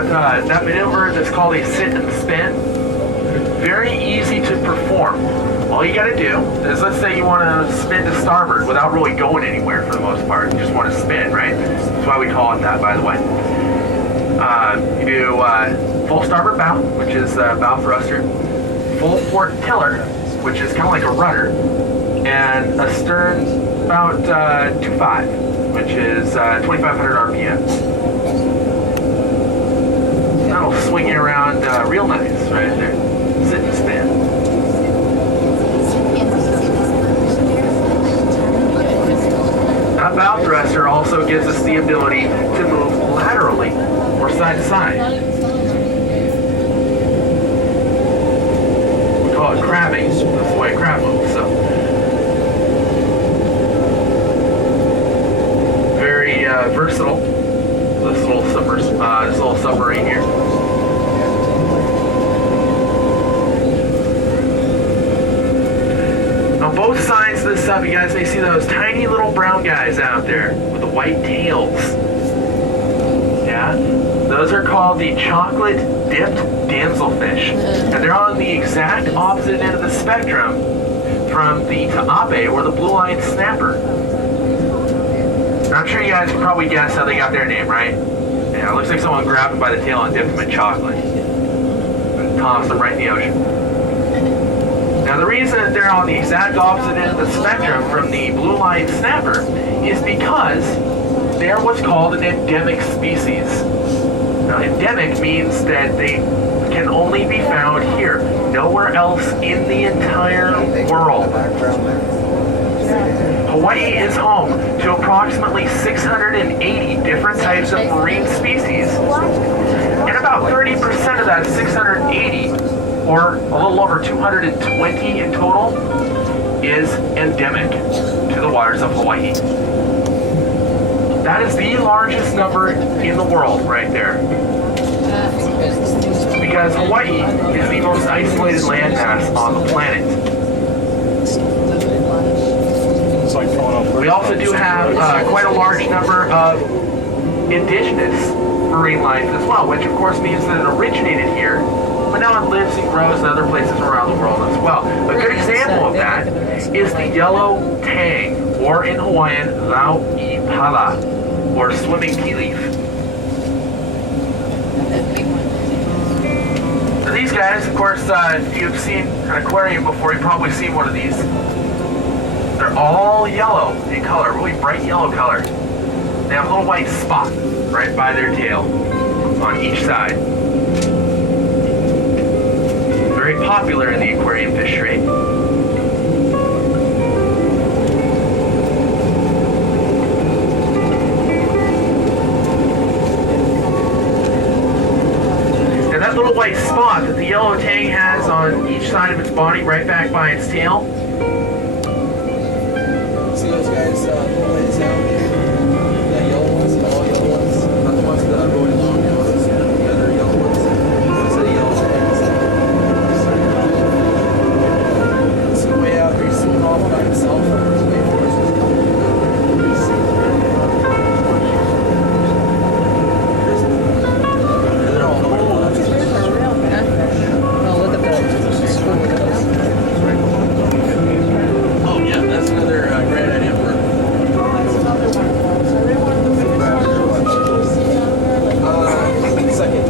about that maneuver that's called a sit and spin. Very easy to perform. All you got to do is, let's say you want to spin to starboard without really going anywhere for the most part. You just want to spin, right? That's why we call it that, by the way. You do full starboard bow, which is bow thruster, full port tiller, which is kind of like a rudder, and a stern about 2.5, which is 2,500 RPM. That'll swing you around real nice right there. Sit and spin. That bow thruster also gives us the ability to move laterally or side to side. We call it crabbing. That's the way a crab moves. So very versatile. This little submarine here. On both sides of the sub, you guys may see those tiny little brown guys out there with the white tails. Yeah, those are called the chocolate dipped damselfish, and they're on the exact opposite end of the spectrum from the ta'ape or the blue-line snapper. I'm sure you guys can probably guess how they got their name, right? Yeah, it looks like someone grabbed them by the tail and dipped them in chocolate and tossed them right in the ocean. Now, the reason that they're on the exact opposite end of the spectrum from the blue-line snapper is because they're what's called an endemic species. Now, endemic means that they can only be found here, nowhere else in the entire world. Hawaii is home to approximately 680 different types of marine species, and about 30% of that 680, or a little over 220 in total, is endemic to the waters of Hawaii. That is the largest number in the world right there. Because Hawaii is the most isolated landmass on the planet. We also do have quite a large number of indigenous marine life as well, which of course means that it originated here, but now it lives and grows in other places around the world as well. A good example of that is the yellow tang, or in Hawaiian, lau I pala, or swimming tea leaf. So these guys, of course, if you've seen an aquarium before, you've probably seen one of these. They're all yellow in color, really bright yellow color. They have a little white spot right by their tail on each side. Very popular in the aquarium fish trade. And that little white spot that the yellow tang has on each side of its body, right back by its tail. See those guys, little lights out there? The yellow ones, all yellow ones. Not the ones that are going along, the other yellow ones. Those are the yellow tags. See way out there, he's swimming off by himself. Wait for us. Oh yeah, that's another great idea for second.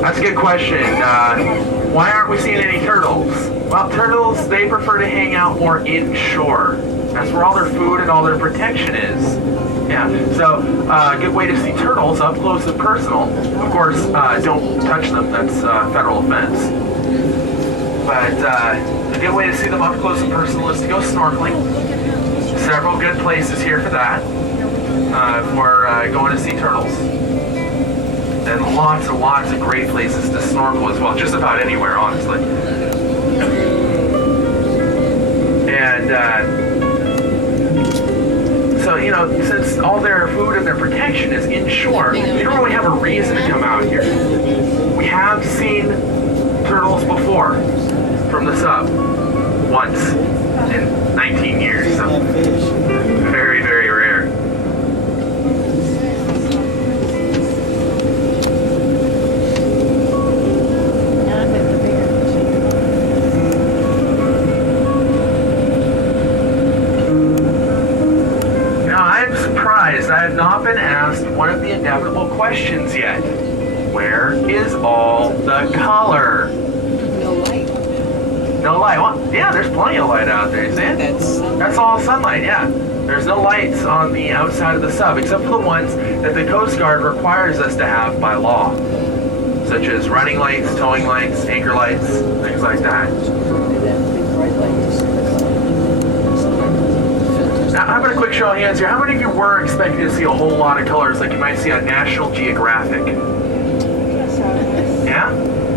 That's a good question. Why aren't we seeing any turtles? Well, turtles, they prefer to hang out more inshore. That's where all their food and all their protection is. Yeah, so a good way to see turtles up close and personal. Of course, don't touch them. That's a federal offense. But a good way to see them up close and personal is to go snorkeling. Several good places here for that. If we're going to see turtles. And lots and lots of great places to snorkel as well. Just about anywhere, honestly. And so, you know, since all their food and their protection is inshore, they don't really have a reason to come out here. We have seen turtles before from the sub once in 19 years, so very, very rare. inevitable questions yet. Where is all the color? No light. No light. Well, yeah, there's plenty of light out there, you see it? That's all sunlight, yeah. There's no lights on the outside of the sub, except for the ones that the Coast Guard requires us to have by law, such as running lights, towing lights, anchor lights, things like that. Now, how about a quick show of hands here? How many of you were expecting to see a whole lot of colors like you might see on National Geographic? Yeah?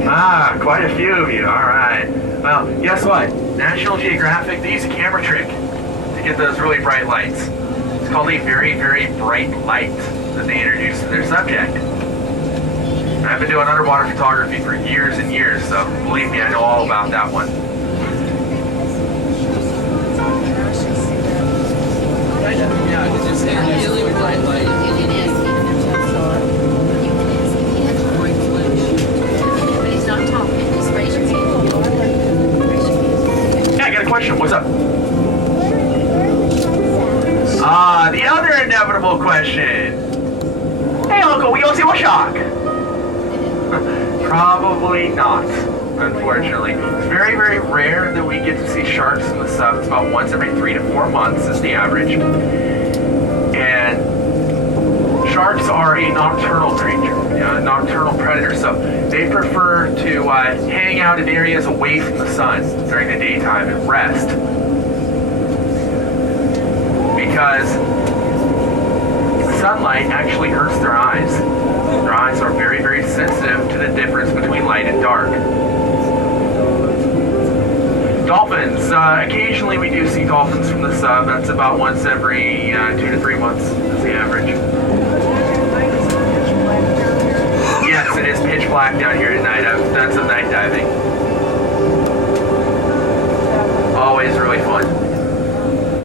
Ah, quite a few of you. All right. Well, guess what? National Geographic, they use a camera trick to get those really bright lights. It's called a very, very bright light that they introduce to their subject. And I've been doing underwater photography for years and years, so believe me, I know all about that one. Yeah, because it's really bright light. Yeah, I got a question. What's up? The other inevitable question. Hey, Uncle, we gonna see a shark? Probably not, unfortunately. It's very, very rare that we get to see sharks in the sub. It's about once every 3 to 4 months is the average. And sharks are a nocturnal creature, a nocturnal predator, so they prefer to hang out in areas away from the sun during the daytime and rest. Because sunlight actually hurts their eyes. Their eyes are very, very sensitive to the difference between light and dark. Dolphins. Occasionally we do see dolphins from the sub. That's about once every 2 to 3 months is the average. Yes, it is pitch black down here at night.